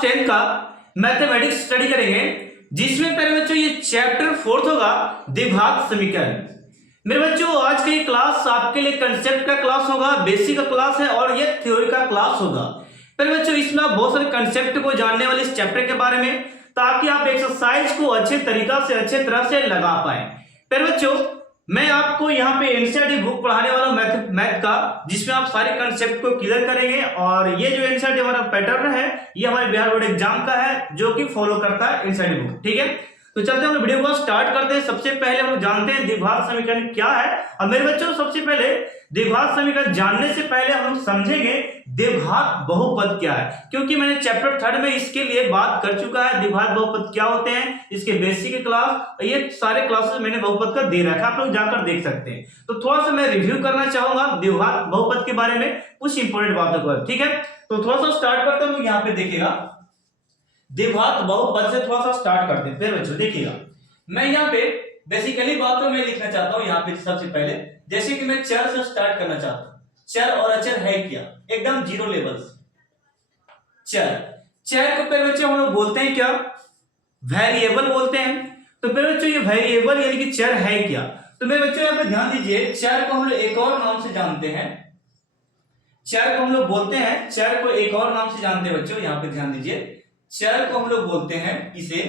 Class 10 का mathematics study करेंगे, जिसमें पहले बच्चों ये चैप्टर 4 होगा द्विघात समीकरण। मेरे बच्चों आज का ये क्लास आपके लिए कंसेप्ट का क्लास होगा, बेसिक का क्लास है और ये थ्योरी का क्लास होगा। पहले बच्चों इसमें आप बहुत सारे कंसेप्ट को जानने वाले इस चैप्टर के बारे में, ताकि आप एक्सरसाइज को अच्छे तरीका से अच्छे तरह से लगा पाए। पहले बच्चों मैं आपको यहाँ पे एनसीईआरटी बुक पढ़ाने वाला हूँ मैथ का, जिसमें आप सारे कंसेप्ट को क्लियर करेंगे। और ये जो एनसीईआरटी हमारा पैटर्न है ये हमारे बिहार बोर्ड एग्जाम का है, जो कि फॉलो करता है एनसीईआरटी बुक। ठीक है, तो चलते हैं हम वीडियो को स्टार्ट करते हैं। सबसे पहले हम जानते हैं द्विघात समीकरण क्या है। और मेरे बच्चों सबसे पहले द्विघात समीकरण जानने से पहले हम समझेंगे द्विघात बहुपद क्या है, क्योंकि मैंने चैप्टर 3 में इसके लिए बात कर चुका है। द्विघात बहुपद क्या होते हैं, इसके बेसिक क्लास, ये सारे क्लासेस मैंने बहुपद का दे रखा है, आप लोग जाकर देख सकते हैं। तो थोड़ा सा मैं रिव्यू करना चाहूंगा द्विघात बहुपद के बारे में, कुछ इंपॉर्टेंट बातों पर। ठीक है, तो थोड़ा सा स्टार्ट करते हैं। यहाँ पे देखिएगा द्विघात बहुपद से थोड़ा सा स्टार्ट करते हैं। फिर बच्चों देखिएगा मैं यहाँ पे बेसिकली बातों में लिखना चाहता हूँ। यहाँ पे सबसे पहले जैसे कि मैं चर से स्टार्ट करना चाहता हूँ। चर और अचर है क्या, एकदम जीरो लेवल से। चर को फिर बच्चों हम लोग बोलते हैं क्या, वेरिएबल बोलते हैं। तो फिर बच्चों ये वेरिएबल यानी कि चर है क्या, तो मेरे बच्चों यहाँ पे ध्यान दीजिए, चर को हम लोग एक और नाम से जानते हैं। चर को हम लोग बोलते हैं, चर को एक और नाम से जानते हैं बच्चों। यहाँ पे ध्यान दीजिए, चर को हम लोग बोलते हैं, इसे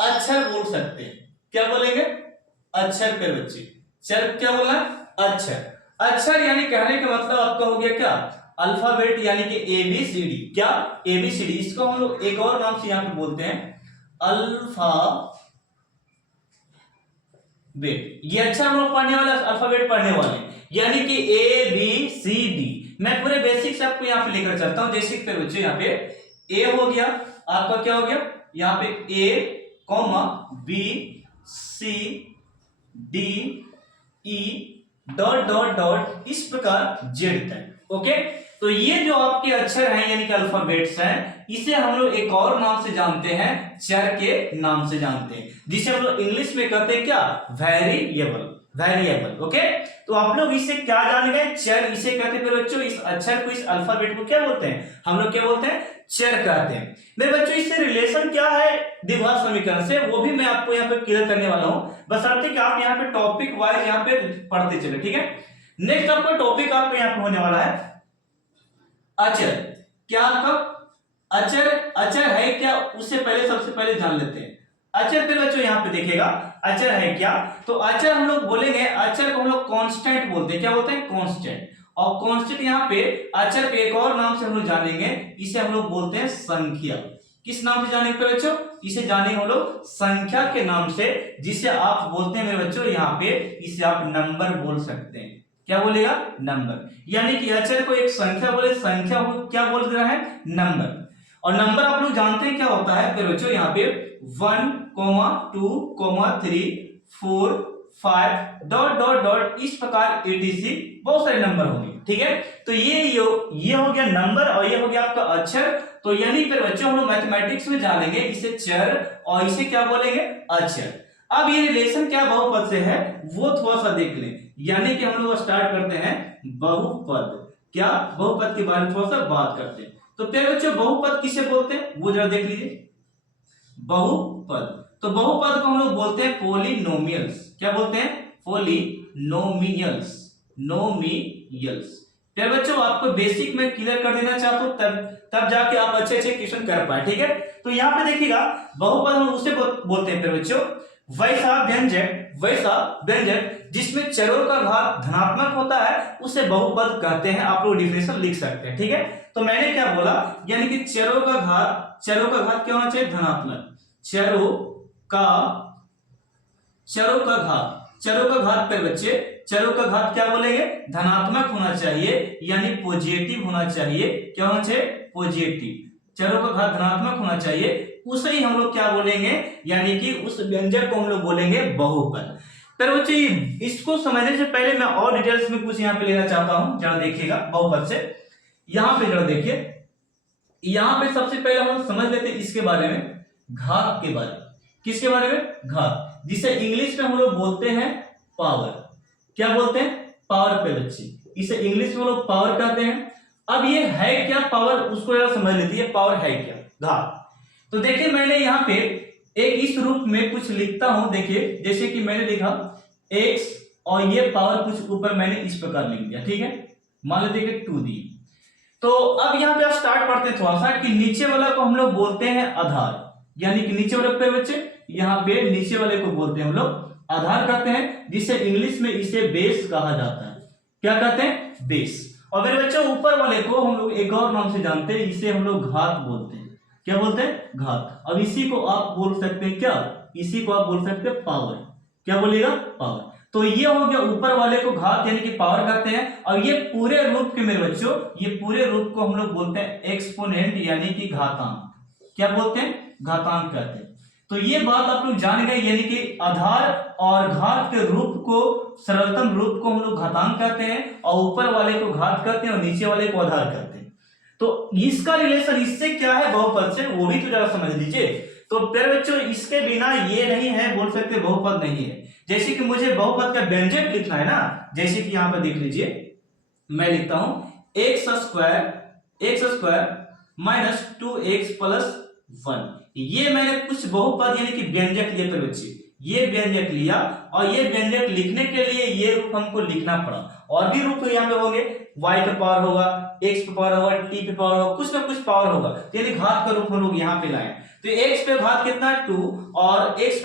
अक्षर बोल सकते हैं। क्या बोलेंगे, अक्षर। पे बच्चे चर क्या बोलना, अक्षर। अक्षर यानी कहने का मतलब आपका हो गया क्या, अल्फाबेट यानी कि एबीसीडी। क्या, एबीसीडी। इसको हम लोग एक और नाम से यहाँ पे बोलते हैं अल्फाबेट। ये अक्षर हम लोग पढ़ने वाले, अल्फाबेट पढ़ने वाले, यानी कि ए बी सी डी। मैं पूरे बेसिक से आपको यहाँ पे लेकर चलता हूँ। जैसे पे बच्चे यहाँ पे ए हो गया, आपका क्या हो गया, यहाँ पे A comma B C D E dot dot dot, इस प्रकार जेड तक। ओके, तो ये जो आपके अक्षर हैं यानी कि अल्फाबेट्स हैं, इसे हम लोग एक और नाम से जानते हैं, चर के नाम से जानते हैं, जिसे हम लोग इंग्लिश में कहते हैं क्या, वेरिएबल। वेरिएबल। ओके, तो आप लोग इससे क्या जान गए, चर इसे कहते हैं। बच्चों इस अक्षर को, इस अल्फाबेट को क्या बोलते हैं, हम लोग क्या बोलते हैं, चर कहते हैं। मेरे बच्चों इससे रिलेशन क्या है द्विघात समीकरण से, वो भी मैं आपको यहाँ पे क्लियर करने वाला हूँ। बशर्ते कि आप यहाँ पे टॉपिक वाइज यहाँ पे पढ़ते चले। ठीक है, नेक्स्ट आपका टॉपिक आपको यहाँ पे होने वाला है अचर। क्या आपका अचर, अचर है क्या, उससे पहले सबसे पहले जान लेते हैं अचर। फिर बच्चों यहाँ पे देखिएगा अचर है क्या, तो अचर हम लोग बोलेंगे, अचर को हम लोग कांस्टेंट बोलते हैं। क्या बोलते हैं, कांस्टेंट। और कांस्टेंट यहाँ पे अचर के एक और नाम से हम लोग जानेंगे, इसे हम लोग बोलते हैं संख्या। किस नाम से जानेंगे बच्चों, इसे जानेंगे हम लोग संख्या के नाम से, जिसे आप बोलते हैं मेरे बच्चों यहाँ पे, इसे आप नंबर बोल सकते हैं। क्या बोलेगा, नंबर। यानी कि अचर को एक संख्या बोले, संख्या को क्या बोल रहा है, नंबर। और नंबर आप लोग जानते हैं क्या होता है फिर बच्चों, यहाँ पे 1, 2, 3, 4, 5 डॉट डॉट डॉट, इस प्रकार etc बहुत सारे नंबर होंगे। ठीक है, तो ये हो गया नंबर और ये हो गया आपका अक्षर। तो यानी फिर बच्चों हम लोग मैथमेटिक्स में जानेंगे इसे चर और इसे क्या बोलेंगे, अक्षर। अब ये रिलेशन क्या बहुपद से है वो थोड़ा सा देख लें। यानी कि हम लोग स्टार्ट करते हैं बहुपद। क्या, बहुपद के बारे में थोड़ा सा बात करते हैं। तो फिर बच्चों बहुपद किसे बोलते हैं वो जरा देख लीजिए। बहुपद, तो बहुपद को हम लोग बोलते हैं पॉलिनोमियल्स। क्या बोलते हैं, पॉलिनोमियल्स, नोमियल्स। फिर बच्चों आपको बेसिक में क्लियर कर देना चाहता हूं, तब जाके आप अच्छे अच्छे क्वेश्चन कर पाए। ठीक है, तो यहाँ पे देखिएगा बहुपद हम उसे बोलते हैं फिर बच्चों वैसा व्यंजक जिसमें चरों का घात धनात्मक होता है, उसे बहुपद कहते हैं। आप लोग डिफिनेशन लिख सकते हैं। ठीक है, तो मैंने क्या बोला, यानी कि चरों का घात क्या होना चाहिए, धनात्मक। चरों का घात पे बच्चे, चरों का घात क्या बोलेंगे, धनात्मक होना चाहिए, यानी पॉजिटिव होना चाहिए। क्या होना चाहिए, पॉजिटिव। चरों का घात धनात्मक होना चाहिए, उसे ही हम लोग क्या बोलेंगे, यानी कि उस व्यंजक को हम लोग बोलेंगे बहुपद। फिर बच्चे इसको समझने से पहले मैं और डिटेल्स में कुछ यहाँ पे लेना चाहता हूं, जरा देखिएगा बहुपद से। यहाँ पे जरा देखिए, यहाँ पे सबसे पहले हम लोग समझ लेते हैं इसके बारे में, घात के बारे में। किसके बारे में, घात, जिसे इंग्लिश में हम लोग बोलते हैं पावर। क्या बोलते हैं, पावर। पे बच्चे इसे इंग्लिश में हम लोग पावर कहते हैं। अब ये है क्या पावर, उसको जरा समझ लेते हैं, पावर है क्या। घात। तो देखिए मैंने यहाँ पे एक इस रूप में कुछ लिखता हूं, देखिए जैसे कि मैंने लिखा x और ये पावर कुछ ऊपर मैंने इस प्रकार लिख दिया, ठीक है, मान लीजिए कि 2 दी। तो अब यहाँ पे स्टार्ट करते हैं थोड़ा सा कि नीचे वाला को हम लोग बोलते हैं आधार, यानी कि नीचे वाले पे बच्चे यहाँ पे नीचे वाले को बोलते हैं हम लोग आधार कहते हैं, जिसे इंग्लिश में इसे बेस कहा जाता है। क्या कहते हैं? बेस। और मेरे बच्चों ऊपर वाले को हम लोग एक और नाम से जानते हैं, इसे हम लोग घात बोलते हैं। क्या बोलते हैं? घात। अब इसी को आप बोल सकते हैं क्या? इसी को आप बोल सकते हैं पावर। क्या बोलिएगा? पावर। तो ये हो गया ऊपर वाले को घात यानी कि पावर कहते हैं। और ये पूरे रूप के मेरे बच्चों, ये पूरे रूप को हम लोग बोलते हैं एक्सपोनेंट यानी कि घातांक। क्या बोलते हैं? घातांक कहते हैं। तो ये बात आप लोग जान गए, यानी कि आधार और घात के रूप को, सरलतम रूप को हम लोग घातांक कहते हैं, और ऊपर वाले को घात कहते हैं और नीचे वाले को आधार कहते हैं। तो इसका रिलेशन इससे क्या है? बहुपद से, वो भी तो जरा समझ लीजिए। तो प्यारे बच्चों इसके बिना ये नहीं है, बोल सकते बहुपद नहीं है। जैसे कि मुझे बहुपद का व्यंजक लिखना है ना, जैसे कि यहां पर देख लीजिए, मैं लिखता हूं x square minus 2x plus 1। ये मैंने कुछ बहुपद यानी कि व्यंजक लिए प्यारे बच्चे, ये व्यंजक लिया, और ये व्यंजक लिखने के लिए ये रूप हमको लिखना पड़ा। और भी रूप यहाँ पे होंगे, y पे पावर होगा, x पे पावर होगा, t पे पावर होगा, कुछ ना कुछ पावर होगा। तो यानी घात का रूप हम लोग यहाँ पे लाए। तो x पे घात कितना है? 2, और x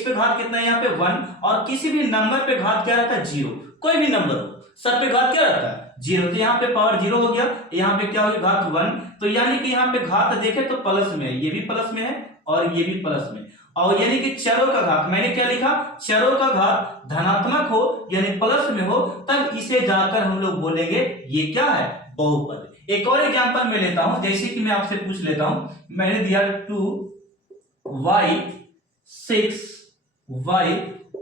पे घात कितना है यहाँ पे? 1। और किसी भी नंबर पे घात क्या रहता है? 0। कोई भी नंबर हो, सब पे घात क्या रहता है? 0। तो यहाँ पे पावर 0 हो गया, यहाँ पे क्या हो गया? घात 1। तो यानी कि यहाँ पे घात देखे तो प्लस में है, ये भी प्लस में है और ये भी प्लस में। और यानी कि चरों का घात, मैंने क्या लिखा? चरों का घात धनात्मक हो यानी प्लस में हो, तब इसे जाकर हम लोग बोलेंगे ये क्या है? बहुपद। एक और एग्जांपल मैं लेता हूं, जैसे कि मैं आपसे पूछ लेता हूं, मैंने दिया 2y 6y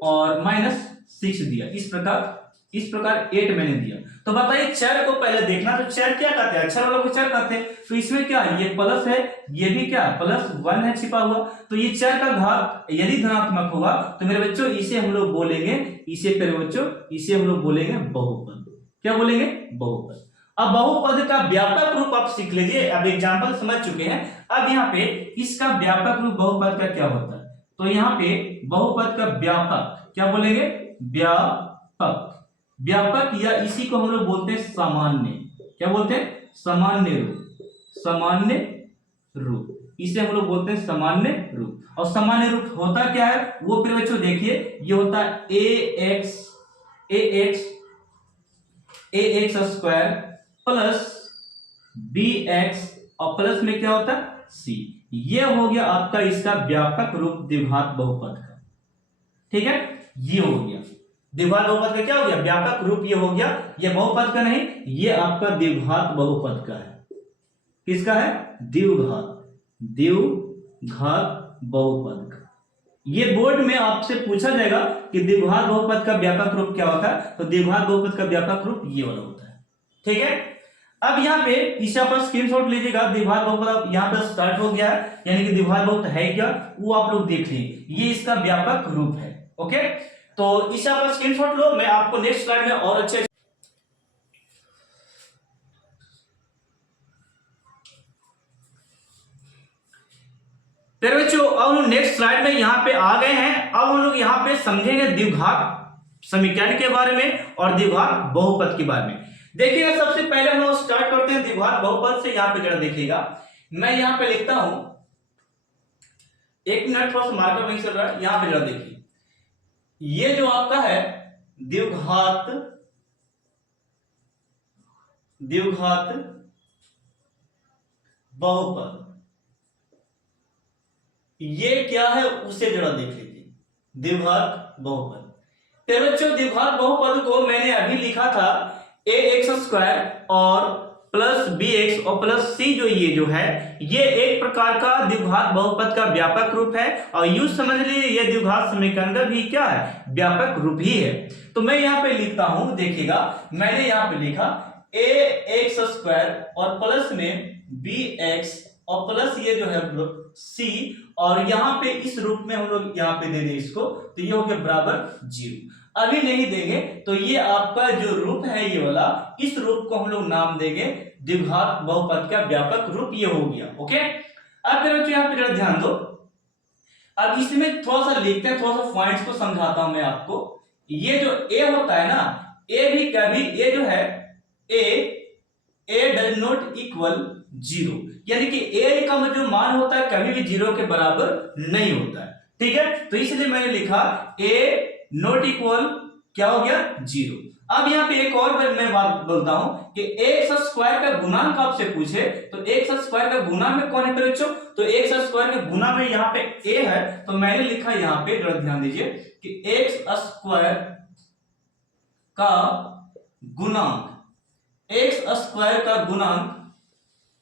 और माइनस 6 दिया, इस प्रकार 8 मैंने दिया। तो बताइए चर को पहले देखना, तो चर क्या कहते हैं? अक्षर वालों को चर कहते हैं। तो इसमें क्या है? ये प्लस है, ये भी क्या है? प्लस 1 है छिपा हुआ। तो ये चर का घात यदि धनात्मक होगा तो मेरे बच्चों इसे हम लोग बोलेंगे, इसे हम लोग बोलेंगे बहुपद। क्या बोलेंगे? बहुपद। अब बहुपद का व्यापक रूप आप सीख लीजिए, अब एग्जाम्पल समझ चुके हैं। अब यहाँ पे इसका व्यापक रूप बहुपद का क्या होता है? तो यहाँ पे बहुपद का व्यापक क्या बोलेंगे? व्यापक या इसी को हम लोग बोलते हैं सामान्य। क्या बोलते हैं? सामान्य रूप, इसे हम लोग बोलते हैं सामान्य रूप। और सामान्य रूप होता क्या है वो फिर बच्चों देखिए, ये होता है ax स्क्वायर प्लस bx और प्लस में क्या होता है? c। ये हो गया आपका इसका व्यापक रूप द्विघात बहुपद का। ठीक है, ये हो गया द्विघात बहुपद का। क्या हो गया? व्यापक रूप ये हो गया। ये बहुपद का नहीं, ये आपका द्विघात बहुपद का है। किसका है? द्विघात बहुपद का। ये बोर्ड में आपसे पूछा जाएगा कि द्विघात बहुपद का व्यापक रूप क्या होता है, तो द्विघात बहुपद का व्यापक रूप ये वाला होता है। ठीक है, अब यहाँ पे इसे आप स्क्रीनशॉट लीजिएगा। द्विघात बहुपद यहाँ पे स्टार्ट हो गया है, यानी कि द्विघात बहुपद है क्या वो आप लोग देख लीजिए, ये इसका व्यापक रूप है। ओके, तो इसे आप स्क्रीनशॉट लो, मैं आपको नेक्स्ट स्लाइड में और अच्छे बच्चों। अब हम नेक्स्ट स्लाइड में यहाँ पे आ गए हैं। अब हम लोग यहाँ पे समझेंगे द्विघात समीकरण के बारे में और द्विघात बहुपद के बारे में। देखिएगा, सबसे पहले हम लोग स्टार्ट करते हैं द्विघात बहुपद से। यहाँ पे जरा देखिएगा, मैं यहाँ पे लिखता हूं, एक मिनट थोड़ा सा मार्कर नहीं चल रहा है। यहाँ पे जरा देखिए, ये जो आपका है द्विघात बहुपद, ये क्या है उसे जरा देख लीजिए। द्विघात बहुपद, फिर बच्चों द्विघात बहुपद को मैंने अभी लिखा था ax स्क्वायर और प्लस bx और प्लस c, जो है ये एक प्रकार का द्विघात बहुपद का व्यापक रूप है। और यूं समझ लीजिए ये द्विघात समीकरण का भी क्या है? व्यापक रूप ही है। तो मैं यहाँ पे लिखता हूं, देखिएगा मैंने यहाँ पे लिखा ax स्क्वायर और प्लस में bx और प्लस ये जो है c, और यहाँ पे इस रूप में हम लोग यहाँ पे दे दें इसको, तो ये हो गया बराबर 0। अभी नहीं देंगे तो ये आपका जो रूप है ये वाला, इस रूप को हम लोग नाम देंगे द्विघात बहुपद का व्यापक रूप ये हो गया। ओके, अब फिर बच्चों यहाँ पे जरा ध्यान दो। अब इसमें थोड़ा सा लिखते हैं, थोड़ा सा पॉइंट्स को समझाता हूं मैं आपको। ये जो ए होता है ना, ए भी कभी ये जो है ए डज नॉट इक्वल जीरो, यानी कि ए का जो मान होता है कभी भी जीरो के बराबर नहीं होता है। ठीक है, तो इसलिए मैंने लिखा ए नॉट इक्वल क्या हो गया, जीरो। अब यहाँ पे एक और मैं बात बोलता हूं कि एक्स स्क्वायर का गुणांक आपसे पूछे तो एक्स स्क्वायर का गुना में कौन है बच्चों, तो एक्स स्क्वायर के गुना में यहाँ पे ए है, तो मैंने लिखा यहाँ पे, जरा ध्यान दीजिए कि एक्स स्क्वायर का गुणांक, एक्स स्क्वायर का गुणांक,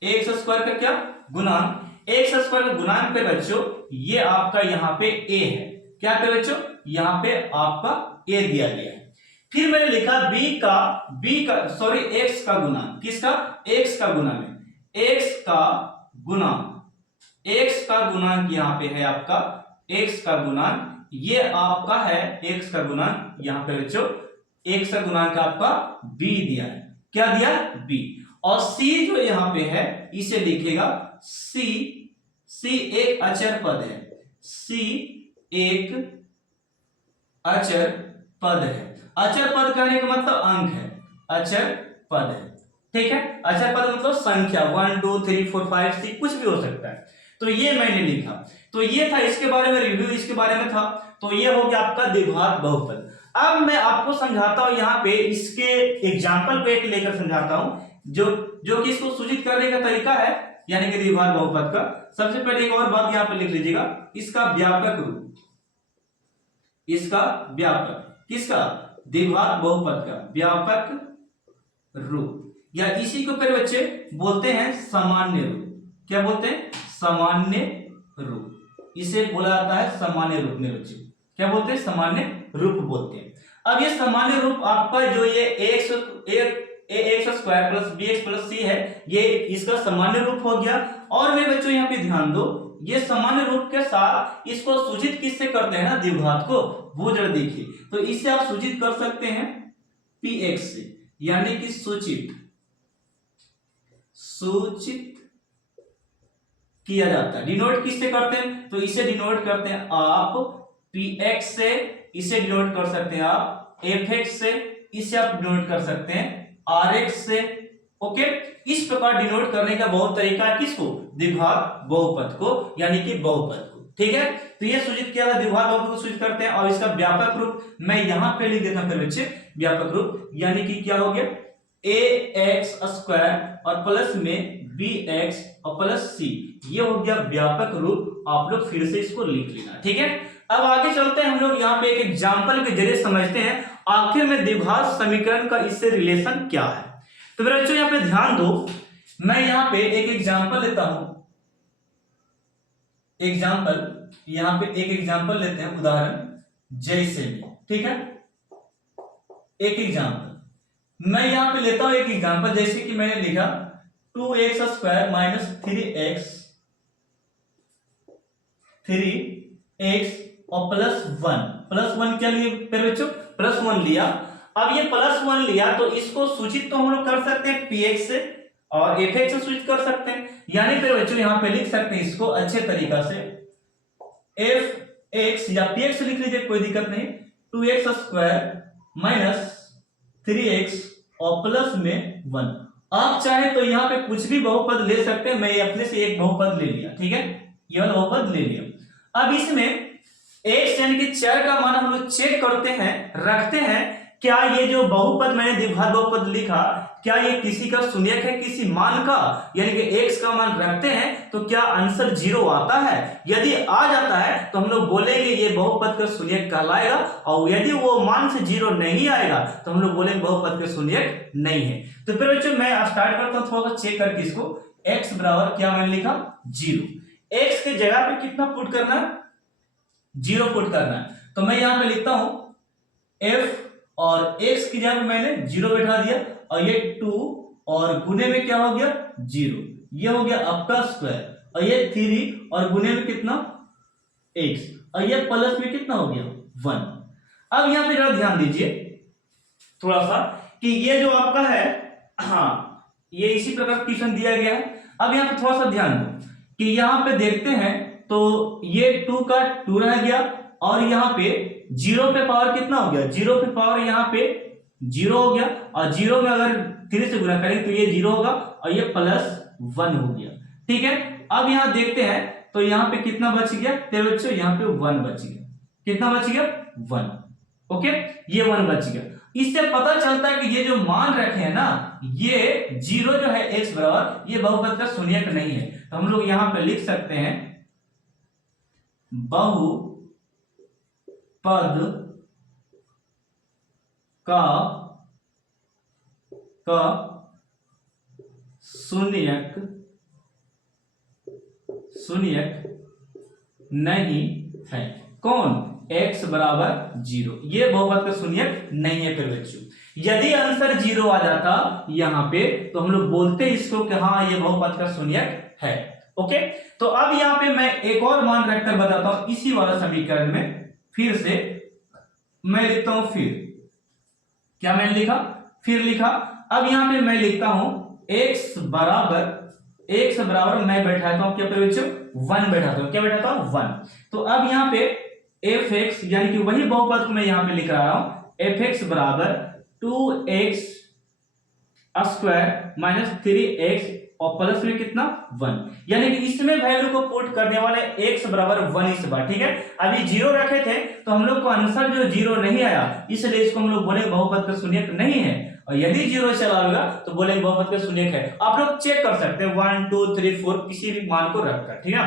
एक्स स्क्वायर का क्या गुणांक, एक्स स्क्वायर का गुणांक पे बच्चों ये आपका यहाँ पे ए है। क्या पे बच्चों, यहाँ पे आपका ए दिया गया है। फिर मैंने लिखा बी का सॉरी एक्स का गुणांक, किसका, एक्स का गुणांक, एक्स का गुणांक, एक्स का गुणांक यहाँ पे है आपका, एक्स का गुणांक ये आपका है, एक्स का गुणांक यहाँ पे बच्चों एक्स का गुणांक आपका बी दिया है। क्या दिया, बी। और सी जो यहाँ पे है इसे लिखेगा सी एक अचर पद है, सी एक अचर पद है। अचर पद कहने का मतलब अंक है, अचर पद है। ठीक है, अचर पद मतलब संख्या 1 2 3 4 5 6 कुछ भी हो सकता है। तो ये मैंने लिखा, तो ये था इसके बारे में रिव्यू, इसके बारे में था, तो ये हो गया आपका द्विघात बहुपद। अब मैं आपको समझाता हूं यहाँ पे, इसके एग्जाम्पल पे एक लेकर समझाता हूं जो कि इसको सूचित करने का तरीका है, यानी कि द्विघात बहुपद का। सबसे पहले एक और बात यहाँ पे लिख लीजिएगा, इसका व्यापक रूप, इसका व्यापक, किसका, द्विघात बहुपद का व्यापक रूप, या इसी को फिर बच्चे बोलते हैं सामान्य रूप। क्या बोलते हैं, सामान्य रूप, इसे बोला जाता है सामान्य रूप में बच्चे। क्या बोलते हैं, सामान्य रूप बोलते हैं। अब ये सामान्य रूप आपका जो ये X square plus B X plus C है, ये इसका सामान्य रूप हो गया। और मेरे बच्चों यहाँ पे ध्यान दो, ये सामान्य रूप के साथ इसको सूचित किससे करते हैं ना, द्विघात को, वो जरा देखिए। तो इससे आप सूचित कर सकते हैं पी एक्स से, यानी कि सूचित किया जाता है। डिनोट किससे करते हैं, तो इसे डिनोट करते हैं आप पी एक्स से, इसे डिनोट कर सकते हैं आप एफ एक्स से, इसे आप डिनोट कर सकते हैं आर एक्स से। ओके, इस प्रकार डिनोट करने का बहुत तरीका है, किसको, द्विघात बहुपद को, यानी कि बहुपद को। ठीक है, तो ये सूचित किया था, द्विघात बहुपद को सूचित करते हैं। और इसका व्यापक रूप मैं यहां पे लिख देता हूं फिर बच्चे, व्यापक रूप यानी कि क्या हो गया, ए एक्स स्क्वायर और प्लस में बी एक्स और प्लस सी, ये हो गया व्यापक रूप। आप लोग फिर से इसको लिख लेना। ठीक है, अब आगे चलते हैं, हम लोग यहाँ पे एक एग्जाम्पल के जरिए समझते हैं आखिर में द्विघात समीकरण का इससे रिलेशन क्या है। तो मेरे बच्चों यहाँ पे ध्यान दो, मैं यहाँ पे एक एग्जाम्पल लेता हूं, यहाँ पे एक एग्जाम्पल लेते हैं, उदाहरण जैसे भी। ठीक है, एक एग्जाम्पल मैं यहाँ पे लेता हूं, एक एग्जाम्पल जैसे कि मैंने लिखा 2x स्क्वायर माइनस 3x और प्लस वन क्या लिए फिर बच्चों, प्लस 1 लिया। अब ये प्लस 1 लिया तो इसको सूचित तो हम लोग कर सकते हैं px से और fx से सूचित कर सकते हैं, यानी फिर बच्चों यहाँ पे लिख सकते हैं इसको अच्छे तरीका से fx या px लिख लीजिए, कोई दिक्कत नहीं। 2x स्क्वायर माइनस 3x और प्लस में 1। आप चाहे तो यहाँ पे कुछ भी बहुपद ले सकते हैं, मैं अपने से एक बहुपद ले लिया। ठीक है, ये वाला बहुपद ले लिया। अब इसमें x यानी कि चर का मान हम लोग चेक करते हैं, रखते हैं, क्या ये जो बहुपद मैंने द्विघात बहुपद लिखा, क्या ये किसी का शून्यक है, किसी मान का, यानी कि x का मान रखते हैं तो क्या आंसर 0 आता है। यदि आ जाता है तो हम लोग बोलेंगे ये बहुपद का शून्यक कहलाएगा, और यदि वो मान से 0 नहीं आएगा तो हम लोग बोलेंगे बहुपद का शून्यक नहीं है। तो फिर बच्चों मैं स्टार्ट करता हूं थोड़ा सा चेक करके इसको। x बराबर क्या मैंने लिखा, 0। x के जगह पे कितना पुट करना है, 0 पुट करना है। तो मैं यहां पे लिखता हूं f और x की जगह मैंने 0 बैठा दिया, और ये 2 और गुने में क्या हो गया 0, ये हो गया आपका स्क्वायर, और ये 3 और गुने में कितना x, और ये प्लस में कितना हो गया 1। अब यहां पे जरा ध्यान दीजिए थोड़ा सा कि ये जो आपका है, हाँ ये इसी प्रकार क्वेश्चन दिया गया है। अब यहाँ पे थोड़ा सा ध्यान दो कि यहाँ पे देखते हैं तो ये 2 का 2 रह गया और यहाँ पे 0 पे पावर कितना हो गया, 0 पे पावर यहाँ पे 0 हो गया और 0 में अगर 3 से गुणा करें तो ये 0 होगा और ये +1 हो गया। ठीक है, अब यहाँ देखते हैं तो यहाँ पे कितना बच गया तेरे बच्चों, यहाँ पे 1 बच गया। कितना बच गया, 1। ओके, ये 1 बच गया। इससे पता चलता है कि ये जो मान रखे हैं ना, ये 0 जो है x बराबर, ये बहुपद का शून्यक नहीं है। तो हम लोग यहां पे लिख सकते हैं बहुपद का शून्यक नहीं है। कौन, x बराबर 0, ये बहुपद का शून्यक नहीं है। फिर बच्चों यदि आंसर 0 आ जाता यहां पे तो हम लोग बोलते इसको कि हाँ ये बहुपद का शून्यक है। ओके, तो अब यहां पे मैं एक और मान रखकर बताता हूं इसी वाला समीकरण में। फिर से मैं लिखता हूं, फिर क्या मैंने लिखा, फिर लिखा। अब यहां पे मैं लिखता हूं x बराबर मैं बैठाता हूं क्या बच्चों, 1 बैठाता हूं। क्या बैठाता हूं, 1। तो अब यहां पे fx यानी कि वही बहुपद को मैं यहां पे लिख रहा हूं, fx बराबर 2x स्क्वायर माइनस 3x और प्लस में कितना 1, यानी कि इसमें वैल्यू को पुट करने वाले x बराबर 1 इस बार। ठीक है, अभी 0 रखे थे तो हम लोग को आंसर जो 0 नहीं आया, इसलिए इसको हम लोग बोले बहुपद का शून्यक नहीं है। और यदि 0 चला होगा तो बोले बहुपद का शून्यक है। आप लोग चेक कर सकते हैं 1 2 3 4 किसी भी मान को रखकर। ठीक है,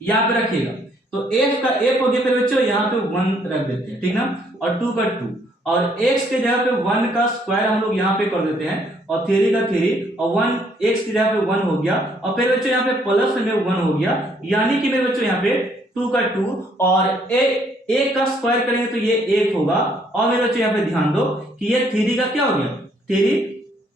यहां पे रखिएगा तो f का f हो गया फिर बच्चों, यहाँ पे 1 रख देते हैं। ठीक ना, और 2 का 2 और x के जगह पे 1 का स्क्वायर हम लोग यहाँ पे कर देते हैं और 3 का 3 और 1 x की जगह पे 1 हो गया और फिर बच्चों यहाँ पे प्लस में 1 हो गया, यानी कि मेरे बच्चों यहाँ पे 2 का 2 और a का स्क्वायर करेंगे तो ये 1 होगा। और मेरे बच्चों यहाँ पे ध्यान दो कि ये 3 का क्या हो गया,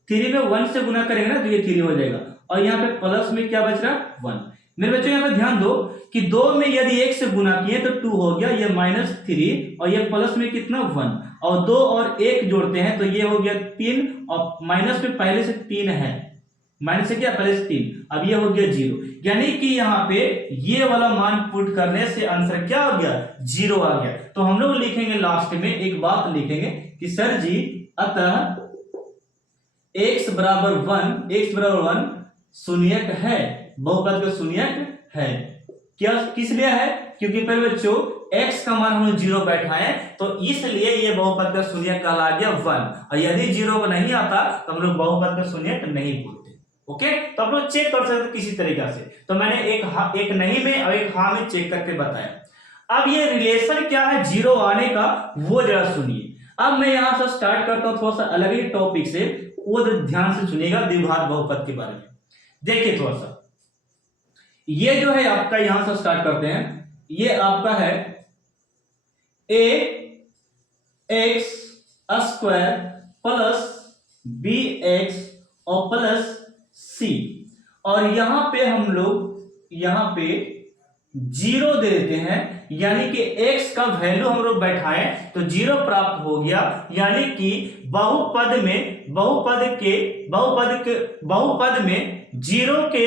3 में 1 से गुना करेंगे ना तो ये 3 हो जाएगा और यहाँ पे प्लस में क्या बच रहा, 1। मेरे बच्चों यहाँ पे ध्यान दो कि 2 में यदि 1 से गुना किए तो 2 हो गया, ये -3 और ये प्लस में कितना 1 और 2 और 1 जोड़ते हैं तो ये हो गया 3 और माइनस में पहले से 3 है, माइनस से क्या पहले से 3, अब ये हो गया 0, यानी कि यहाँ पे ये वाला मान पुट करने से आंसर क्या हो गया, 0 आ गया। तो हम लोग लिखेंगे लास्ट में एक बात लिखेंगे कि सर जी अतः x बराबर 1 शून्यक है, बहुपद का शून्यक है। क्या किस लिए है, क्योंकि पहले बच्चों x का मान हम लोग 0 बैठाए तो इसलिए ये बहुपद का शून्यक कहला गया 1 और यदि 0 को नहीं आता तो हम लोग बहुपद का शून्यक नहीं बोलते। ओके, तो आप लोग चेक कर सकते किसी तरीका से। तो मैंने एक नहीं में और एक हाँ में चेक करके बताया। अब ये रिलेशन क्या है 0 आने का वो जरा सुनिए। अब मैं यहां से स्टार्ट करता हूं थोड़ा सा अलग ही टॉपिक से, वो ध्यान से सुनिएगा द्विघात बहुपद के बारे में। देखिए थोड़ा सा, ये जो है आपका यहां से स्टार्ट करते हैं, ये आपका है ax स्क्वायर प्लस bx और प्लस c और यहां पे हम लोग यहाँ पे 0 दे देते हैं, यानी कि x का वैल्यू हम लोग बैठाएं तो 0 प्राप्त हो गया, यानी कि बहुपद में 0 के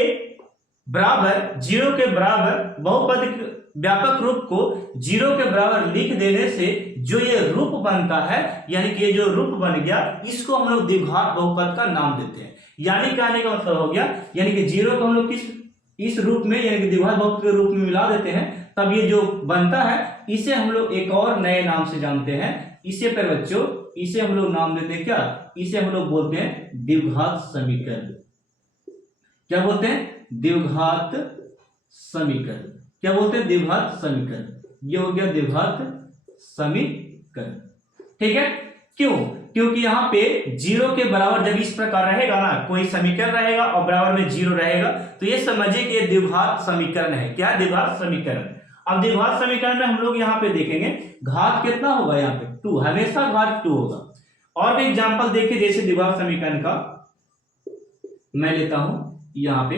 बराबर बहुपद व्यापक रूप को 0 के बराबर लिख देने से जो ये रूप बनता है, यानी कि ये जो रूप बन गया इसको हम लोग द्विघात बहुपद का नाम देते हैं। यानी कहने का मतलब हो गया, यानी कि 0 को हम लोग इस रूप में यानी कि द्विघात बहुपद के रूप में मिला देते हैं, तब ये जो बनता है इसे हम लोग एक और नए नाम से जानते हैं। इसे पर बच्चों इसे हम लोग नाम देते हैं क्या, इसे हम लोग बोलते हैं द्विघात समीकरण। क्या बोलते हैं, द्विघात समीकरण। क्या बोलते हैं, द्विघात समीकरण। ये हो गया द्विघात समीकरण। ठीक है, क्यों, क्योंकि यहाँ पे 0 के बराबर जब इस प्रकार रहेगा ना, कोई समीकरण रहेगा और बराबर में 0 रहेगा तो ये समझिए कि ये द्विघात समीकरण है। क्या, द्विघात समीकरण। अब द्विघात समीकरण में हम लोग यहाँ पे देखेंगे घात कितना होगा, यहाँ पे 2, हमेशा घात 2 होगा। और भी एग्जाम्पल देखिए, जैसे द्विघात समीकरण का मैं लेता हूं यहाँ पे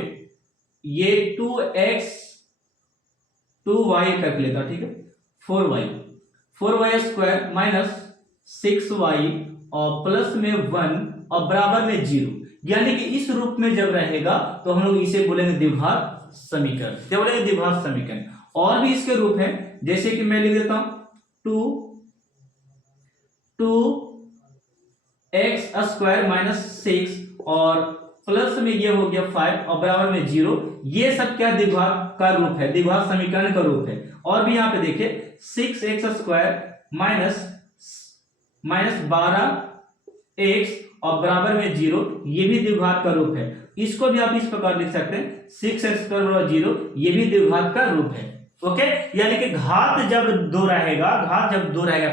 ये 2x 2y तक लेता, ठीक है, 4y स्क्वायर माइनस 6y और प्लस में 1 और बराबर में 0, यानी कि इस रूप में जब रहेगा तो हम लोग इसे बोलेंगे द्विघात समीकरण। क्या बोलेंगे? द्विघात समीकरण। और भी इसके रूप है, जैसे कि मैं लिख देता हूं 2x² माइनस 6 और प्लस में ये हो गया 5 और बराबर में 0। ये सब क्या द्विघात का रूप है, द्विघात समीकरण का रूप है। और भी यहां पे देखिए 6x² माइनस 12x और बराबर में 0, ये भी द्विघात का रूप है। इसको भी आप इस प्रकार लिख सकते हैं 6x² बराबर 0, ये भी द्विघात का रूप है। ओके, यानी कि घात जब दो रहेगा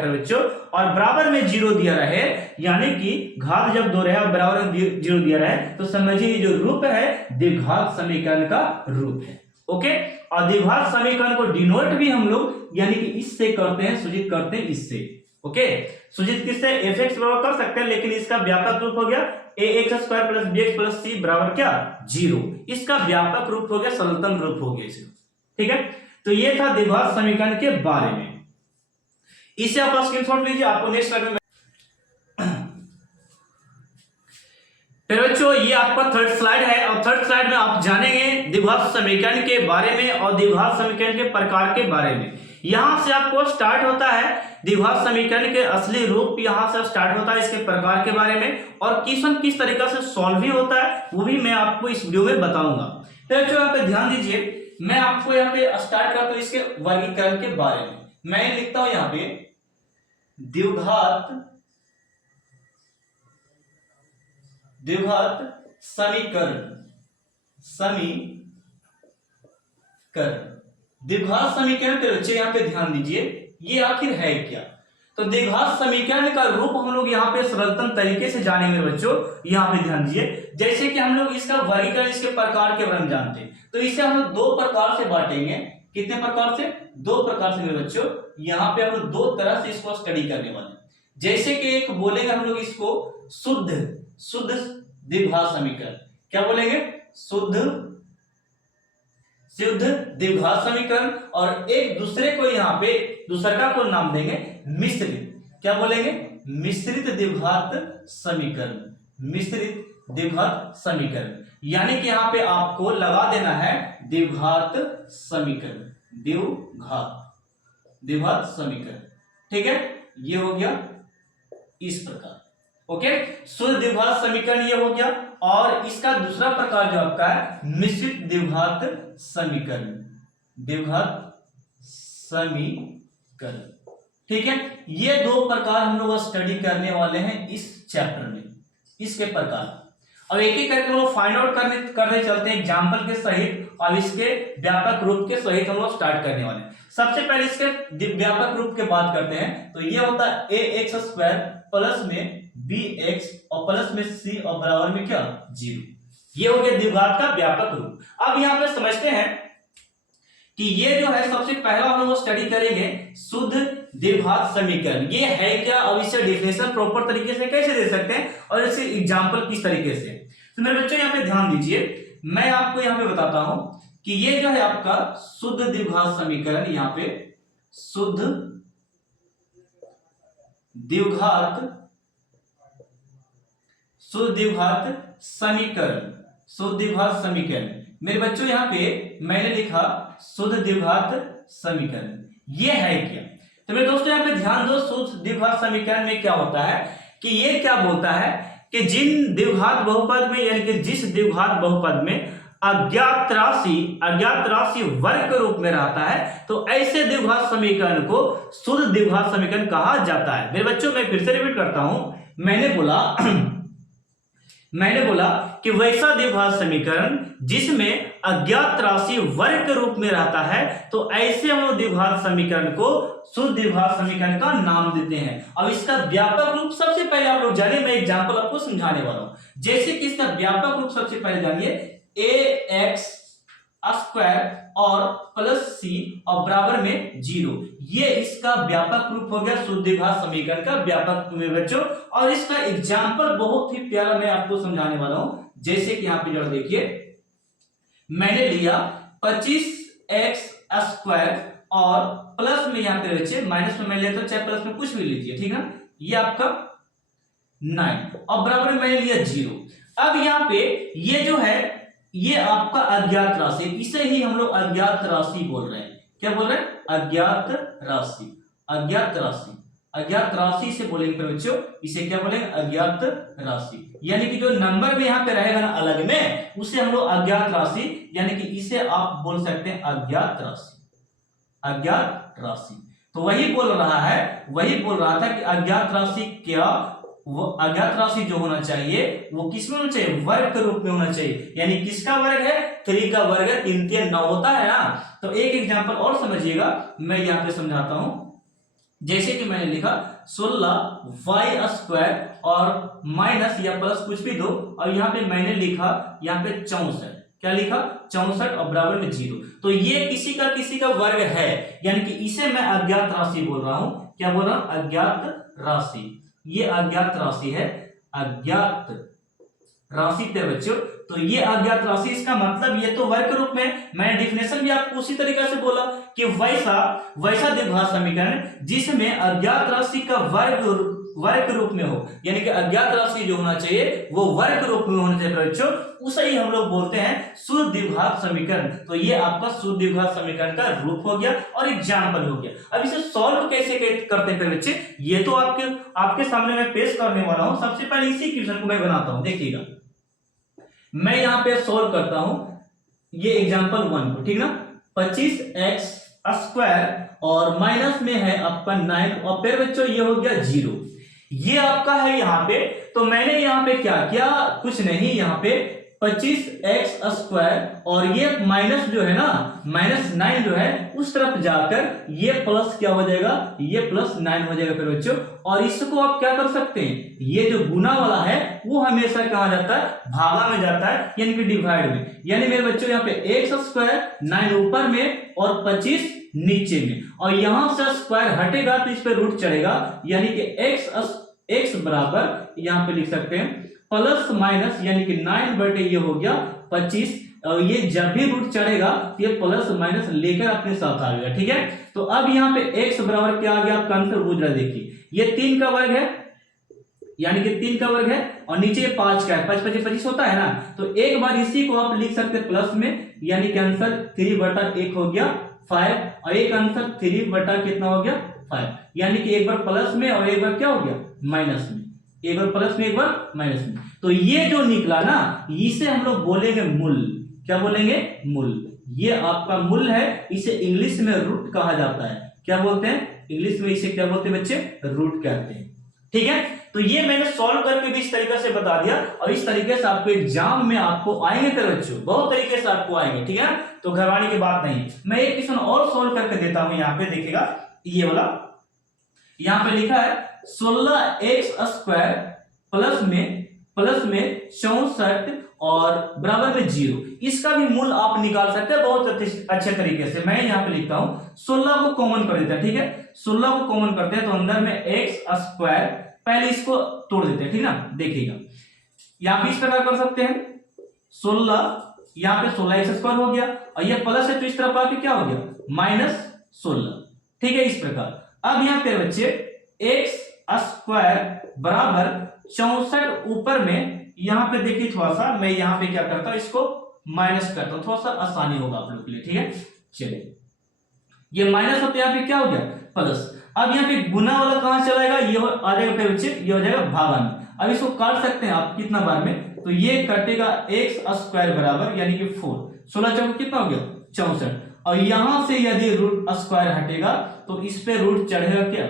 फिर बच्चों और बराबर में 0 दिया रहे, यानी कि घात जब दो रहे और बराबर में 0 दिया रहे, तो समझिए ये जो रूप है द्विघात समीकरण का रूप है। ओके, और द्विघात समीकरण को डिनोट भी हम लोग यानी कि इससे करते हैं, सूचित करते हैं इससे। ओके, सूचित किससे? fx बराबर कर सकते हैं, लेकिन इसका व्यापक रूप हो गया ax² plus bx plus c बराबर क्या? 0। इसका व्यापक रूप हो गया, सरलतम रूप हो गया इसका। ठीक है, तो ये था द्विघात समीकरण के बारे में। इसे आप स्क्रीनशॉट लीजिए, आपको नेक्स्ट स्लाइड में फिर बच्चों ये आपका थर्ड स्लाइड है और थर्ड स्लाइड में आप जानेंगे द्विघात समीकरण के बारे में और द्विघात समीकरण के प्रकार के बारे में। यहां से आपको स्टार्ट होता है द्विघात समीकरण के असली रूप, यहां से स्टार्ट होता है इसके प्रकार के बारे में और क्वेश्चन किस तरीके से सॉल्व भी होता है वो भी मैं आपको इस वीडियो में बताऊंगा। तो बच्चों यहाँ पे ध्यान दीजिए, मैं आपको यहाँ पे स्टार्ट करता हूँ इसके वर्गीकरण के बारे में। मैं लिखता हूं यहाँ पे द्विघात समीकरण। द्विघात समीकरण के बच्चे यहाँ पे ध्यान दीजिए, ये आखिर है क्या? तो द्विघात समीकरण का रूप हम लोग यहाँ पे सरलतम तरीके से जानेंगे बच्चों। यहाँ पे ध्यान दीजिए, जैसे कि हम लोग इसका वर्गीकरण, इसके प्रकार के बारे में जानते हैं, तो इसे हम लोग दो प्रकार से बांटेंगे। कितने प्रकार से? दो प्रकार से मेरे बच्चों। यहाँ पे हम लोग दो तरह से इसको स्टडी करने वाले हैं। जैसे कि एक बोलेंगे हम लोग इसको शुद्ध द्विघात समीकरण। क्या बोलेंगे? शुद्ध द्विघात समीकरण। और एक दूसरे को यहाँ पे दूसरा को नाम देंगे मिश्रित। क्या बोलेंगे? मिश्रित द्विघात समीकरण। यानी कि यहाँ पे आपको लगा देना है द्विघात समीकरण। ठीक है, ये हो गया इस प्रकार। ओके, शुद्ध द्विघात समीकरण ये हो गया। और इसका दूसरा प्रकार जो आपका है मिश्रित द्विघात समीकरण। ठीक है, ये दो प्रकार हम लोग स्टडी करने वाले हैं इस चैप्टर में, इसके प्रकार। अब एक एक करके लोग फाइंड आउट करने चलते हैं एग्जाम्पल के सहित और इसके व्यापक रूप के सहित हम लोग स्टार्ट करने वाले हैं। सबसे पहले इसके व्यापक रूप की बात करते हैं, तो ये होता है ax² प्लस में bx और प्लस में c और बराबर में क्या? 0। ये हो गया द्विघात का व्यापक रूप। अब यहाँ पे समझते हैं कि ये जो है सबसे पहला हम लोग स्टडी करेंगे शुद्ध द्विघात समीकरण। ये है क्या? अब इसे डिफिनेशन प्रॉपर तरीके से कैसे दे सकते हैं और इसे एग्जांपल किस तरीके से। तो मेरे बच्चों यहाँ पे ध्यान दीजिए, मैं आपको यहाँ पे बताता हूं कि ये जो है आपका शुद्ध द्विघात समीकरण, यहाँ पे शुद्ध द्विघात समीकरण। मेरे बच्चों यहाँ पे मैंने लिखा शुद्ध द्विघात समीकरण। ये है क्या? तो मेरे दोस्तों यहाँ पे ध्यान दो, शुद्ध द्विघात समीकरण में क्या होता है कि ये क्या बोलता है कि जिन द्विघात बहुपद में, यानी कि जिस द्विघात बहुपद में अज्ञात राशि वर्ग के रूप में रहता है, तो ऐसे द्विघात समीकरण को शुद्ध द्विघात समीकरण कहा जाता है। मेरे बच्चों मैं फिर से रिपीट करता हूं, मैंने बोला कि वैसा द्विघात समीकरण जिसमें अज्ञात राशि वर्ग के रूप में रहता है, तो ऐसे हम लोग द्विघात समीकरण को शुद्ध द्विघात समीकरण का नाम देते हैं। अब इसका व्यापक रूप सबसे पहले आप लोग जानिए, मैं एग्जांपल आपको समझाने वाला हूं। जैसे कि इसका व्यापक रूप सबसे पहले जानिए, ax² और प्लस c और बराबर में 0, ये इसका व्यापक रूप हो गया शुद्ध द्विघात समीकरण का व्यापक रूप में बच्चों। और इसका एग्जांपल बहुत ही प्यारा मैं आपको समझाने वाला हूं। जैसे कि यहाँ पे जरा देखिए, मैंने लिया 25x² और प्लस में यहाँ पे बच्चे माइनस में मैं लेता हूं, चाहे प्लस में कुछ भी लीजिए, ठीक है। ये आपका 9 और बराबर में मैंने लिया 0। अब यहाँ पे ये जो है ये आपका अज्ञात राशि, इसे ही हम लोग अज्ञात राशि बोल रहे हैं। क्या बोल रहे हैं? अज्ञात राशि। अज्ञात राशि, अज्ञात राशि से बोलेंगे बच्चों, इसे क्या बोलेंगे? अज्ञात राशि। यानी कि जो नंबर में यहाँ पे रहेगा ना अलग में, उसे हम लोग अज्ञात राशि, यानी कि इसे आप बोल सकते हैं अज्ञात राशि। अज्ञात राशि तो वही बोल रहा है, वही बोल रहा था कि अज्ञात राशि क्या, वो अज्ञात राशि जो होना चाहिए वो किस में होना चाहिए? वर्ग के रूप में होना चाहिए। यानी किसका वर्ग है? 3 का वर्ग है, 3 3 9 होता है ना। तो एक एग्जांपल और समझिएगा, मैं यहाँ पे समझाता हूं। जैसे कि मैंने लिखा 16y² और माइनस या प्लस कुछ भी दो, और यहाँ पे मैंने लिखा यहाँ पे 64। क्या लिखा? 64 और बराबर में 0। तो ये किसी का वर्ग है, यानी कि इसे मैं अज्ञात राशि बोल रहा हूं। क्या बोल रहा हूं? अज्ञात राशि। ये अज्ञात राशि है, अज्ञात राशि पे बच्चों। तो ये अज्ञात राशि, इसका मतलब ये तो वर्ग के रूप में, मैंने डिफिनेशन भी आपको उसी तरीके से बोला कि वैसा द्विघात समीकरण जिसमें अज्ञात राशि का वर्ग रूप में हो, यानी कि अज्ञात राशि जो होना चाहिए वो वर्ग रूप में होना चाहिए बच्चों, उसे ही हम लोग बोलते हैं शुद्ध द्विघात समीकरण। तो ये आपका शुद्ध द्विघात समीकरण का रूप हो गया और एग्जाम्पल हो गया। अब इसे सॉल्व कैसे करते हैं बच्चे, ये तो आपके सामने मैं पेश करने वाला हूं। सबसे पहले इसी क्वेश्चन को मैं बनाता हूं, देखिएगा। मैं यहां पे सॉल्व करता हूं ये एग्जाम्पल 1 को, ठीक ना। 25x² और माइनस में है आपका 9 और फिर बच्चों ये हो गया 0। ये आपका है यहाँ पे। तो मैंने यहाँ पे क्या किया? कुछ नहीं, यहाँ पे 25x² और ये माइनस जो है ना, -9 जो है उस तरफ जाकर ये प्लस क्या हो जाएगा? ये +9 हो जाएगा फिर बच्चों। और इसको आप क्या कर सकते हैं? ये जो गुना वाला है वो हमेशा कहा जाता है? भागा में जाता है, यानी कि डिवाइड में। यानी मेरे बच्चों यहाँ पे x², 9 ऊपर में और 25 नीचे में, और यहां से स्क्वायर हटेगा तो इस पे रूट चढ़ेगा, यानी कि x बराबर यहां पे लिख सकते हैं प्लस माइनस, यानी कि 9 बटे ये हो गया 25। और ये जब भी रूट चढ़ेगा ये प्लस माइनस लेकर अपने साथ आ गया, ठीक है। तो अब यहाँ पे x बराबर क्या आ गया? आपका आंसर बुझ रहा है, देखिए ये 3 का वर्ग है, यानी कि 3 का वर्ग है, और नीचे 5 का है, 5 25 25 होता है ना। तो एक बार इसी को आप लिख सकते हैं प्लस में, यानी कि आंसर 3/1 हो गया 5, और एक आंसर 3 कितना हो गया? 5। यानी कि एक बार प्लस में और एक बार क्या हो गया? माइनस में। एक बार प्लस में एक बार माइनस में। तो ये जो निकला ना, इसे हम लोग बोलेंगे मूल। क्या बोलेंगे? मूल। ये आपका मूल है, इसे इंग्लिश में रूट कहा जाता है। क्या बोलते हैं? इंग्लिश में इसे क्या बोलते हैं बच्चे? रूट कहते हैं, ठीक है। तो ये मैंने सॉल्व करके भी इस तरीके से बता दिया, और इस तरीके से आपको एग्जाम में आपको आएंगे फिर बच्चों, बहुत तरीके से आपको आएंगे, ठीक है। तो घबराने की बात नहीं। मैं एक क्वेश्चन और सॉल्व करके देता हूं, यहाँ पे देखिएगा, ये वाला यहाँ पे लिखा है 16x² प्लस में 64 और बराबर में 0। इसका भी मूल आप निकाल सकते हैं बहुत अच्छे तरीके से। मैं यहाँ पे लिखता हूं 16 को कॉमन कर देते हैं, ठीक है। 16 को कॉमन करते हैं तो अंदर में x², पहले इसको तोड़ देते हैं, ठीक ना। देखिएगा यहाँ पे इस प्रकार कर सकते हैं 16, यहाँ पे 16x² हो गया, और ये प्लस है तो इस तरफ आके क्या हो गया? -16, ठीक है, इस प्रकार। अब यहाँ पे बच्चे x² बराबर 64 ऊपर में, यहाँ पे देखिए थोड़ा सा मैं यहाँ पे क्या करता हूं, इसको माइनस करता हूं, थोड़ा सा आसानी होगा आप लोग के लिए, ठीक है। चलिए ये माइनस होता है, यहाँ पे क्या हो गया? प्लस। अब यहाँ पे गुना वाला कहां चलाएगा? ये आ जाएगा पे बच्चे, ये हो जाएगा भागा में। अब इसको काट सकते हैं आप कितना बार में, तो ये कटेगा x² बराबर, यानी कि 4, 16 चौक कितना हो गया? 64। और यहां से यदि रूट स्क्वायर हटेगा तो इस पे रूट चढ़ेगा क्या?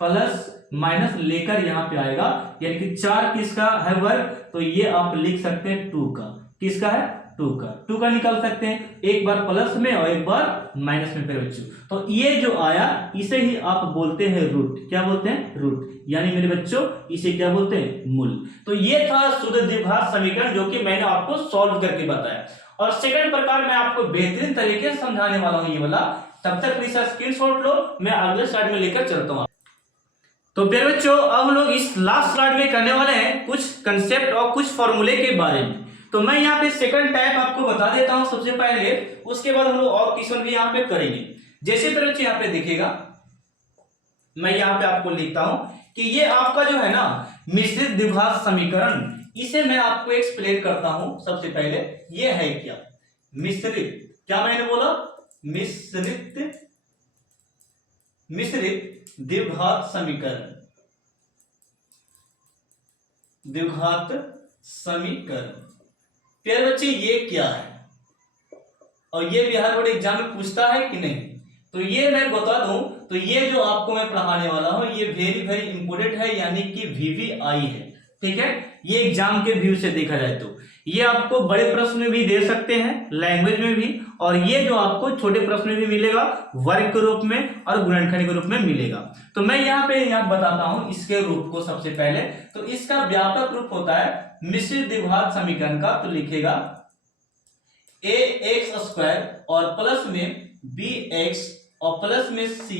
प्लस माइनस लेकर यहां पे आएगा, यानी कि 4 किसका है वर्ग? तो ये आप लिख सकते हैं 2 का। किसका है? 2 का निकाल सकते हैं, एक बार प्लस में और एक बार माइनस में फिर बच्चों। तो ये जो आया इसे ही आप बोलते हैं रूट। क्या बोलते हैं? रूट। यानी मेरे बच्चों इसे क्या बोलते हैं? मूल। तो ये था शुद्ध द्विघात समीकरण जो कि मैंने आपको सॉल्व करके बताया, और सेकंड प्रकार मैं आपको बेहतरीन तरीके से समझाने वाला हूं ये वाला। तब तक इसका स्क्रीनशॉट लो, मैं अगले स्लाइड में लेकर चलता हूं। तो प्यारे बच्चों अब हम लोग इस लास्ट स्लाइड में करने वाले हैं कुछ कंसेप्ट और कुछ फॉर्मूले के बारे में। तो मैं यहाँ पे सेकंड टाइप आपको बता देता हूं सबसे पहले, उसके बाद हम लोग और क्वेश्चन भी यहाँ पे करेंगे। जैसे प्यारे बच्चों यहाँ पे देखिएगा, मैं यहाँ पे आपको लिखता हूं कि ये आपका जो है ना मिश्रित द्विघात समीकरण, इसे मैं आपको एक्सप्लेन करता हूं। सबसे पहले ये है क्या, मिश्रित, क्या मैंने बोला, मिश्रित द्विघात समीकरण, द्विघात समीकरण। प्यारे बच्चे ये क्या है, और ये बिहार बोर्ड एग्जाम में पूछता है कि नहीं, तो ये मैं बता दूं, तो ये जो आपको मैं पढ़ाने वाला हूं ये वेरी वेरी इंपोर्टेंट है, यानी कि VVI है, ठीक है। ये एग्जाम के व्यू से देखा जाए तो ये आपको बड़े प्रश्न में भी दे सकते हैं, लैंग्वेज में भी, और ये जो आपको छोटे प्रश्न में भी मिलेगा, वर्ग के रूप में और गुणनखंड के रूप में मिलेगा। तो मैं यहाँ बताता हूं इसके रूप को। सबसे पहले तो इसका व्यापक रूप होता है मिश्रित द्विघात समीकरण का, तो लिखेगा ax² और प्लस में bx और प्लस में c,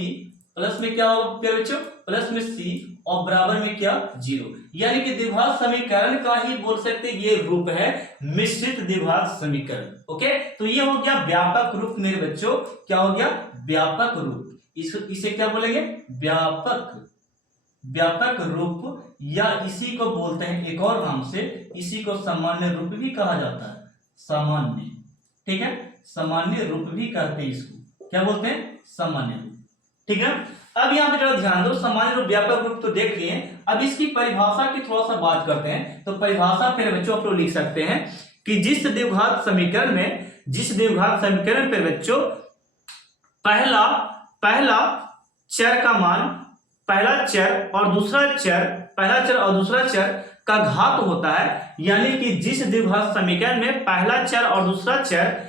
प्लस में क्या होगा बच्चों, प्लस में c और बराबर में क्या 0, यानी कि द्विघात समीकरण का ही बोल सकते ये रूप है मिश्रित द्विघात समीकरण। ओके, तो ये हो गया व्यापक रूप मेरे बच्चों, क्या हो गया व्यापक रूप। इसे क्या बोलेंगे, व्यापक रूप, या इसी को बोलते हैं एक और नाम से, इसी को सामान्य रूप भी कहा जाता है, सामान्य, ठीक है, सामान्य रूप भी कहते हैं इसको, क्या बोलते हैं, सामान्य रूप, ठीक है। अब यहाँ पे जरा ध्यान दो, सामान्य रूप व्यापक रूप तो देख लिए, अब इसकी परिभाषा की थोड़ा सा बात करते हैं। तो परिभाषा फिर बच्चों आप लोग लिख सकते हैं कि जिस द्विघात समीकरण पे बच्चों पहला चर का मान, पहला चर और दूसरा चर का घात होता है, यानी कि जिस द्विघात समीकरण में पहला चर और दूसरा चर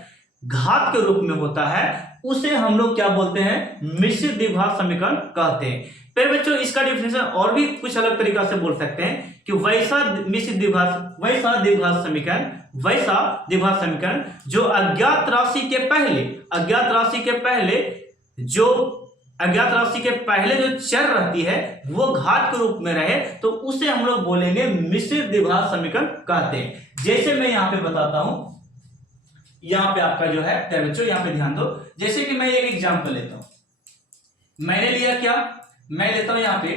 घात के रूप में होता है उसे हम लोग क्या बोलते हैं, मिश्रित द्विघात समीकरण कहते हैं। फिर बच्चों इसका डिफिनेशन और भी कुछ अलग तरीका से बोल सकते हैं कि वैसा द्विघात समीकरण जो अज्ञात राशि के पहले जो चर रहती है वो घात के रूप में रहे, तो उसे हम लोग बोलेंगे मिश्रित द्विघात समीकरण कहते हैं। जैसे मैं यहाँ पे बताता हूं, यहाँ पे आपका जो है क्या बच्चों, यहाँ पे ध्यान दो, जैसे कि मैं एक एग्जांपल लेता हूं, मैंने लिया क्या, मैं लेता हूं यहाँ पे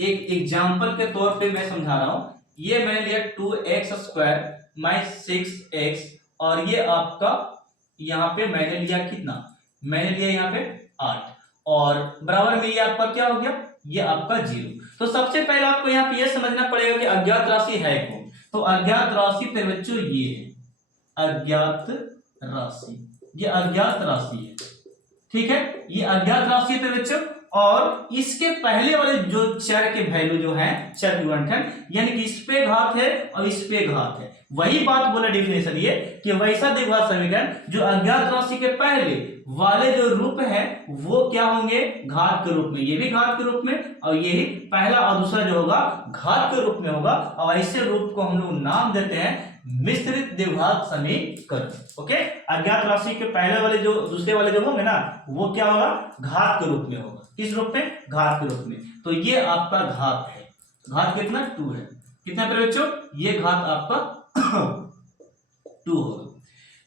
एक एग्जांपल के तौर पे मैं समझा रहा हूं, ये मैंने लिया 2x² - 6x, और ये आपका यहाँ पे मैंने लिया कितना, मैंने लिया यहाँ पे 8, और बराबर में ये आपका क्या हो गया, ये आपका 0। तो सबसे पहले आपको यहाँ पे ये समझना पड़ेगा कि अज्ञात राशि है कौन। तो अज्ञात राशि पे बच्चों ये है अज्ञात राशि, ये अज्ञात राशि है, ठीक है, ये अज्ञात राशि है बच्चों, और इसके पहले वाले जो चर के वैल्यू जो है, चर गुणनखंड, यानी कि इस पे घात है और इस पे घात है। वही बात बोला डिफिनेशन ये कि वैसा द्विघात समीकरण जो अज्ञात राशि के पहले वाले जो रूप है वो क्या होंगे, घात के रूप में, ये भी घात के रूप में, और ये ही पहला और दूसरा जो होगा घात के रूप में होगा, और ऐसे रूप को हम लोग नाम देते हैं मिश्रित द्विघात समीकरण। ओके, अज्ञात राशि के पहले वाले जो दूसरे वाले जो होंगे ना वो क्या होगा, घात के रूप में होगा। किस रूप में, घात के रूप में। तो ये आपका घात है, घात कितना 2 है, कितना पे बच्चों, ये घात आपका 2 होगा।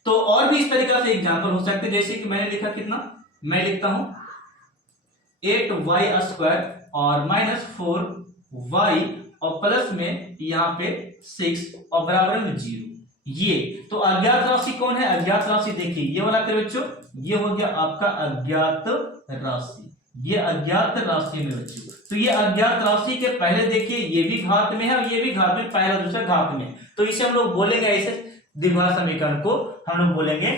तो और भी इस तरीके से एग्जांपल हो सकते हैं, जैसे कि मैंने लिखा कितना, मैं लिखता हूं 8y² और -4y और प्लस में यहाँ पे 6 और बराबर में 0। ये तो अज्ञात राशि कौन है, अज्ञात राशि देखिए ये वाला पे बच्चों, ये हो गया आपका अज्ञात राशि, ये अज्ञात राशि में बच्चों। तो ये अज्ञात राशि के पहले देखिए ये भी घात में है और ये भी घात में, पहला दूसरा घात में, तो इसे हम लोग बोलेंगे, ऐसे द्विघात समीकरण को हम लोग बोलेंगे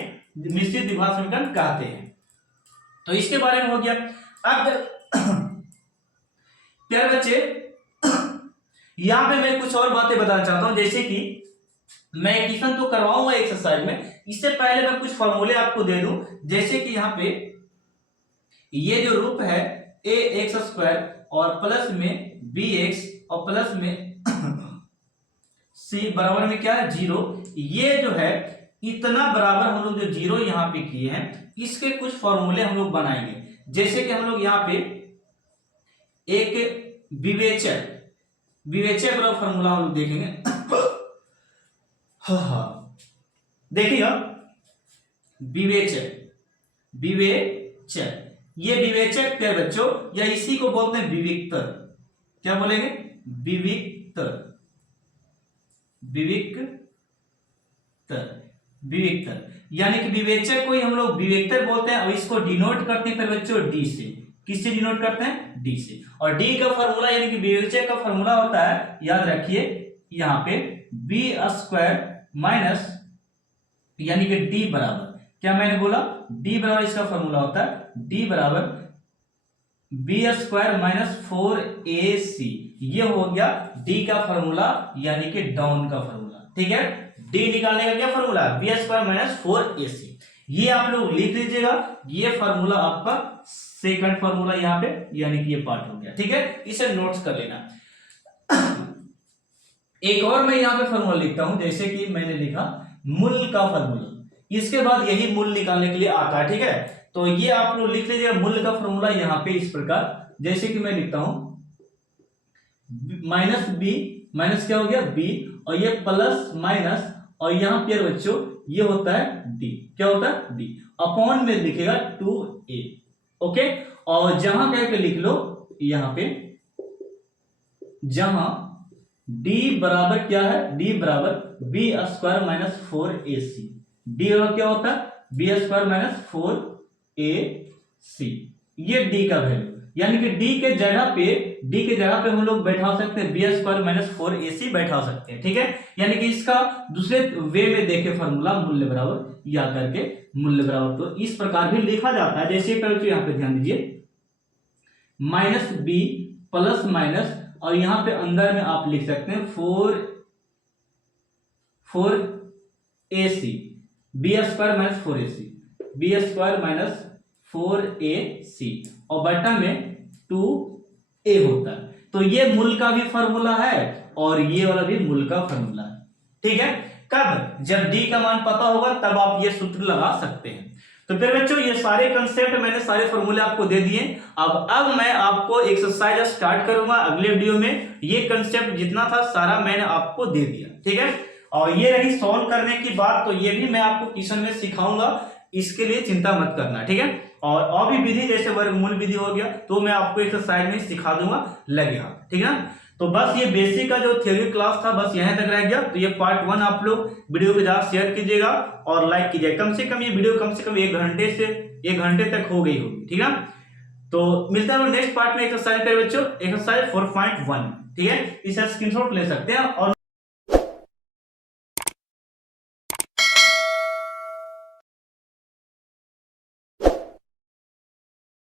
मिश्रित द्विघात समीकरण कहते हैं। तो इसके बारे में हो गया। अब प्यारे बच्चे यहां पे मैं कुछ और बातें बताना चाहता हूं, जैसे कि मैं एडिशन तो करवाऊंगा एक्सरसाइज में, इससे पहले मैं कुछ फॉर्मूले आपको दे दूं, जैसे कि यहाँ पे ये जो रूप है ax² और प्लस में bx और प्लस में c बराबर में क्या है 0, ये जो है इतना बराबर हम लोग जो 0 यहाँ पे किए हैं इसके कुछ फॉर्मूले हम लोग बनाएंगे। जैसे कि हम लोग यहाँ पे एक विवेचक बराबर फॉर्मूला हम लोग देखेंगे। हाँ देखिएगा, विवेचक, ये विवेचक क्या बच्चों, या इसी को बोलते हैं विविक्तर, क्या बोलेंगे, विविक्तर, विविक्तर, विविक्तर यानी कि विवेचक को ही हम लोग विवेक्तर बोलते हैं और इसको डिनोट करते हैं फिर बच्चों डी से। किससे डिनोट करते हैं? डी से। और डी का फॉर्मूला यानी कि विवेचक का फॉर्मूला होता है, याद रखिए यहाँ पे बी स्क्वायर माइनस यानी कि डी बराबर, क्या मैंने बोला? डी बराबर इसका फॉर्मूला होता है डी बराबर बी स्क्वायर माइनस 4ac। ये हो गया डी का फॉर्मूला यानी कि डाउन का फॉर्मूला। ठीक है, डी निकालने का क्या formula? B square minus 4ac। ये आप लोग लिख लीजिएगा, ये फॉर्मूला आपका सेकंड फॉर्मूला यहाँ पे, यानी कि ये पार्ट हो गया। ठीक है, इसे नोट्स कर लेना। एक और मैं यहाँ पे फॉर्मूला लिखता हूं, जैसे कि मैंने लिखा मूल का फॉर्मूला, इसके बाद यही मूल निकालने के लिए आता है। ठीक है, तो ये आप लोग लिख लीजिएगा मूल का फॉर्मूला यहाँ पे इस प्रकार, जैसे कि मैं लिखता हूं माइनस बी, माइनस क्या हो गया? बी, और ये प्लस माइनस, और यहाँ पे बच्चों ये होता है डी। क्या होता है? डी। अपॉन में लिखेगा 2a। ओके, और जहां कह के लिख लो यहां पे, जहां d बराबर क्या है? d बराबर B square minus 4ac। D क्या होता है? B square minus 4ac। ये d का वैल्यू, यानी कि d के जगह पे हम लोग बैठा सकते हैं बी स्क्वायर माइनस 4ac बैठा सकते हैं। ठीक है, यानी कि इसका दूसरे वे में देखे फॉर्मूला मूल्य बराबर या करके मूल्य बराबर, तो इस प्रकार भी लिखा जाता है। जैसे पहले यहाँ पे ध्यान दीजिए माइनस बी प्लस माइनस, और यहां पे अंदर में आप लिख सकते हैं 4ac, B square minus 4ac, B square minus 4ac, और बटा में 2a होता है। तो ये मूल का भी फॉर्मूला है और ये वाला भी मूल का फॉर्मूला है। ठीक है, कब? जब d का मान पता होगा तब आप ये सूत्र लगा सकते हैं। तो फिर बच्चों ये सारे कंसेप्ट मैंने सारे फॉर्मूले आपको दे दिए। अब मैं आपको एक्सरसाइज स्टार्ट करूंगा अगले वीडियो में। ये कंसेप्ट जितना था सारा मैंने आपको दे दिया। ठीक है, और ये रही सॉल्व करने की बात, तो ये भी मैं आपको क्वेश्चन में सिखाऊंगा, इसके लिए चिंता मत करना। ठीक है, और भी विधि जैसे वर्गमूल विधि हो गया तो मैं आपको एक्सरसाइज में सिखा दूंगा, लगे हाथ। ठीक है, तो बस ये बेसिक का जो थ्योरी क्लास था बस यहां तक रह गया। तो ये पार्ट 1 आप लोग वीडियो के साथ शेयर कीजिएगा और लाइक कीजिएगा। कम से कम ये वीडियो कम से कम 1 घंटे तक हो गई होगी। ठीक है, तो मिलता है नेक्स्ट पार्ट में एक्सरसाइज पे बच्चों, एक्सरसाइज 4.1। ठीक है, इसे स्क्रीनशॉट ले सकते हैं और